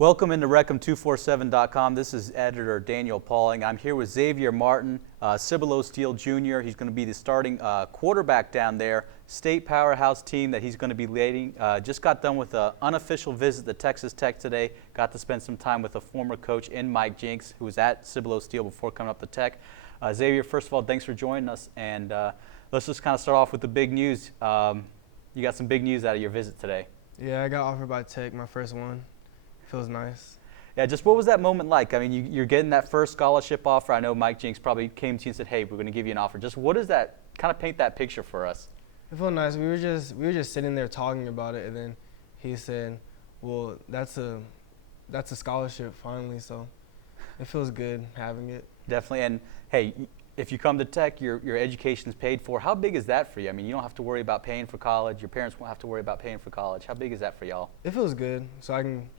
Welcome into Recom247.com. This is editor Daniel Pauling. I'm here with Xavier Martin, Cibolo Steele Jr. He's going to be the starting quarterback down there. State powerhouse team that he's going to be leading. Just got done with an unofficial visit to Texas Tech today. Got to spend some time with a former coach in Mike Jinks, who was at Cibolo Steele before coming up to Tech. Xavier, first of all, thanks for joining us. And let's just kind of start off with the big news. You got some big news out of your visit today. Yeah, I got offered by Tech, my first one. Feels nice. Yeah, just what was that moment like? I mean, you're getting that first scholarship offer. I know Mike Jinks probably came to you and said, "Hey, we're going to give you an offer." Just what does that kind of paint that picture for us? It felt nice. We were just sitting there talking about it, and then he said, "Well, that's a scholarship finally." So it feels good having it. Definitely. And hey, if you come to Tech, your education's paid for. How big is that for you? I mean, you don't have to worry about paying for college. Your parents won't have to worry about paying for college. How big is that for y'all? It feels good. So I can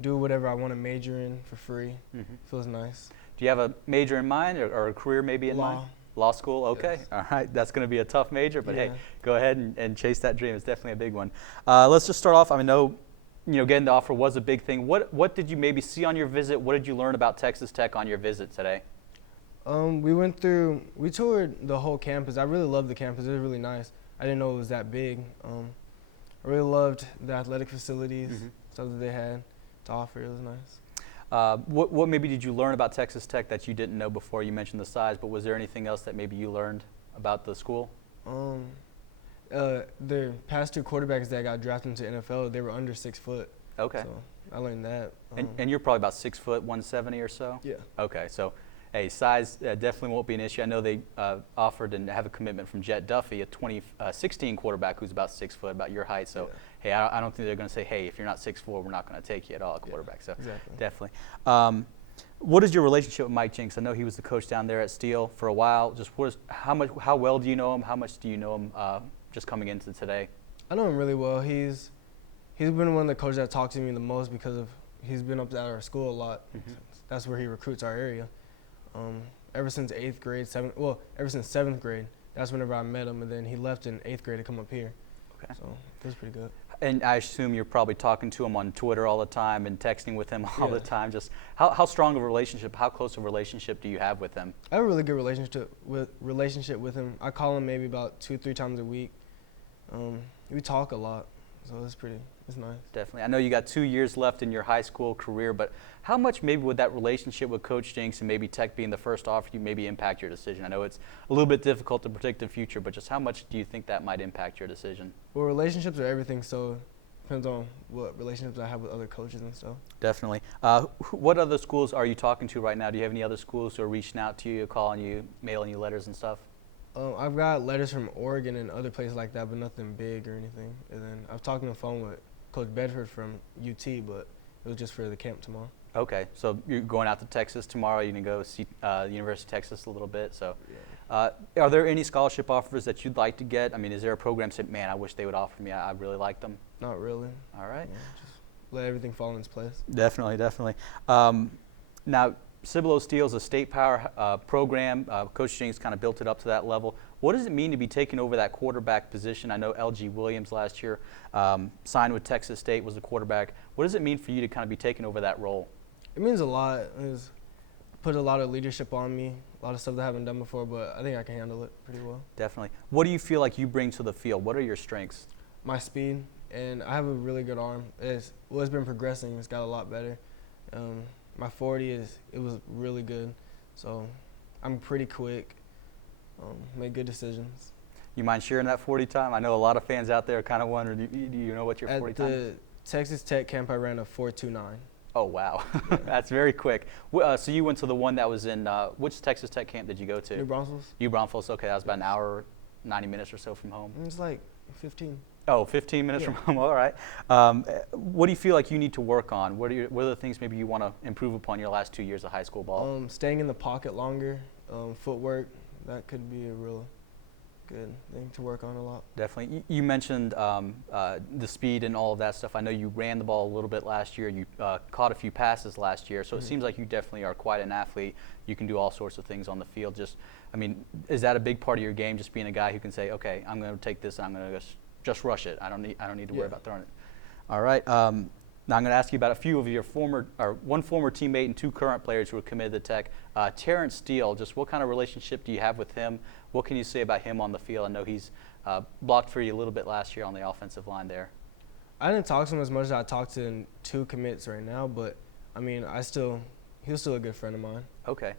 do whatever I want to major in for free. Mm-hmm. Feels nice. Do you have a major in mind or a career maybe in mind? Law school, okay. Yes. All right, that's going to be a tough major, but Yeah. hey, go ahead and chase that dream. It's definitely a big one. Let's just start off. I know, getting the offer was a big thing. What did you maybe see on your visit? What did you learn about Texas Tech on your visit today? We toured the whole campus. I really loved the campus. It was really nice. I didn't know it was that big. I really loved the athletic facilities, stuff that they had to offer. It was nice. What maybe did you learn about Texas Tech that you didn't know before? You mentioned the size, but was there anything else that maybe you learned about the school? The past two quarterbacks that got drafted into NFL, they were under 6 foot. Okay. So I learned that. And you're probably about 6 foot, 170 or so? Yeah. Okay, so hey, size definitely won't be an issue. I know they offered and have a commitment from Jet Duffy, a 2016 quarterback who's about 6 foot, about your height. So, hey, I don't think they're going to say, hey, if you're not 6'4", we're not going to take you at all, a quarterback. So, exactly. Definitely. What is your relationship with Mike Jinks? I know he was the coach down there at Steele for a while. Just how well do you know him? How much do you know him just coming into today? I know him really well. He's been one of the coaches that talked to me the most because he's been up at our school a lot. Mm-hmm. That's where he recruits our area. Ever since 8th grade, ever since 7th grade, that's whenever I met him, and then he left in 8th grade to come up here. Okay. So it was pretty good. And I assume you're probably talking to him on Twitter all the time and texting with him all the time. Just how strong of a relationship, how close of a relationship do you have with him? I have a really good relationship with him. I call him maybe about 2-3 times a week. We talk a lot, so it's nice. Definitely. I know you got 2 years left in your high school career, but how much maybe would that relationship with Coach Jinks and maybe Tech being the first offer you maybe impact your decision? I know it's a little bit difficult to predict the future, but just how much do you think that might impact your decision? Well, relationships are everything, so it depends on what relationships I have with other coaches and stuff. Definitely. What other schools are you talking to right now? Do you have any other schools who are reaching out to you, calling you, mailing you letters and stuff? I've got letters from Oregon and other places like that, but nothing big or anything. And then I've talked on the phone with Coach Bedford from UT, but it was just for the camp tomorrow. Okay, so you're going out to Texas tomorrow. You're going to go see University of Texas a little bit. So, are there any scholarship offers that you'd like to get? I mean, is there a program that said, man, I wish they would offer me. I really like them? Not really. All right. Yeah, just let everything fall in its place. Definitely. Now, Cibolo Steele is a state power program. Coach Jinks kind of built it up to that level. What does it mean to be taking over that quarterback position? I know L.G. Williams last year signed with Texas State, was a quarterback. What does it mean for you to kind of be taking over that role? It means a lot. It's put a lot of leadership on me, a lot of stuff that I haven't done before, but I think I can handle it pretty well. Definitely. What do you feel like you bring to the field? What are your strengths? My speed, and I have a really good arm. It's been progressing. It's got a lot better. My 40 was really good, so I'm pretty quick. Make good decisions. You mind sharing that 40 time? I know a lot of fans out there are kind of wondering, do you know what your 40 time is? At the Texas Tech camp, I ran a 4.29. Oh, wow. That's very quick. So you went to the one that was in, which Texas Tech camp did you go to? New Braunfels. New Braunfels, okay. That was about an hour, 90 minutes or so from home. It's like 15. Oh, 15 minutes from home, all right. What do you feel like you need to work on? What are the things maybe you want to improve upon your last 2 years of high school ball? Staying in the pocket longer, footwork, that could be a real good thing to work on a lot. Definitely. You mentioned the speed and all of that stuff. I know you ran the ball a little bit last year. You caught a few passes last year. So it seems like you definitely are quite an athlete. You can do all sorts of things on the field. Is that a big part of your game, just being a guy who can say, okay, I'm going to take this and I'm going to just rush it. I don't need to worry about throwing it. All right. Now I'm going to ask you about a few of your one former teammate and 2 current players who are committed to Tech. Terrence Steele, just what kind of relationship do you have with him? What can you say about him on the field? I know he's blocked for you a little bit last year on the offensive line there. I didn't talk to him as much as I talked to 2 commits right now, but I mean, he was still a good friend of mine. Okay.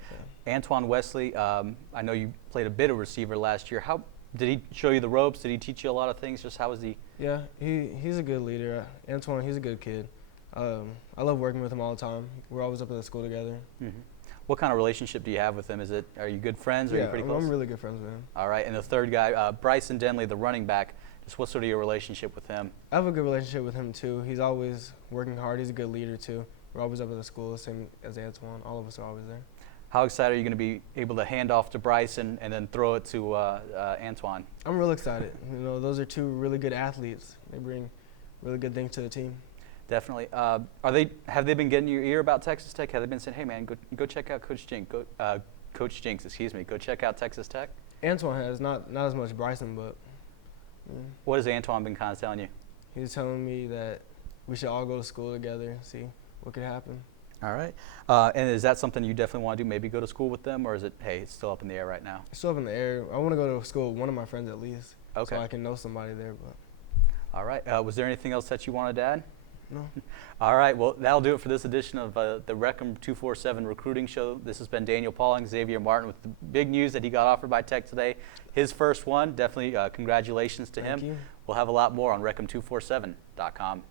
Yeah. Antoine Wesley, I know you played a bit of receiver last year. How did he show you the ropes? Did he teach you a lot of things? Just how was he? Yeah, he's a good leader. Antoine, he's a good kid. I love working with him all the time. We're always up at the school together. Mm-hmm. What kind of relationship do you have with him? Are you good friends? Are you pretty close? I'm really good friends with him. All right. And the third guy, Bryson Denley, the running back. Just what sort of your relationship with him? I have a good relationship with him too. He's always working hard. He's a good leader too. We're always up at the school, same as Antoine. All of us are always there. How excited are you going to be able to hand off to Bryson and then throw it to Antoine? I'm real excited. You know, those are 2 really good athletes. They bring really good things to the team. Definitely. Have they been getting your ear about Texas Tech? Have they been saying, "Hey, man, go check out Coach Jinks. Coach Jinks, excuse me. Go check out Texas Tech"? Antoine has not as much Bryson, but What has Antoine been kind of telling you? he's telling me that we should all go to school together, see what could happen. All right. And is that something you definitely want to do? Maybe go to school with them, or is it, hey, it's still up in the air right now? It's still up in the air. I want to go to school with one of my friends at least, Okay. so I can know somebody there. But All right. Was there anything else that you wanted to add? no. All right. Well, that'll do it for this edition of the Reckham 247 Recruiting Show. This has been Daniel Pauling, Xavier Martin, with the big news that he got offered by Tech today. His first one. Definitely congratulations to him. Thank you. We'll have a lot more on Reckham247.com.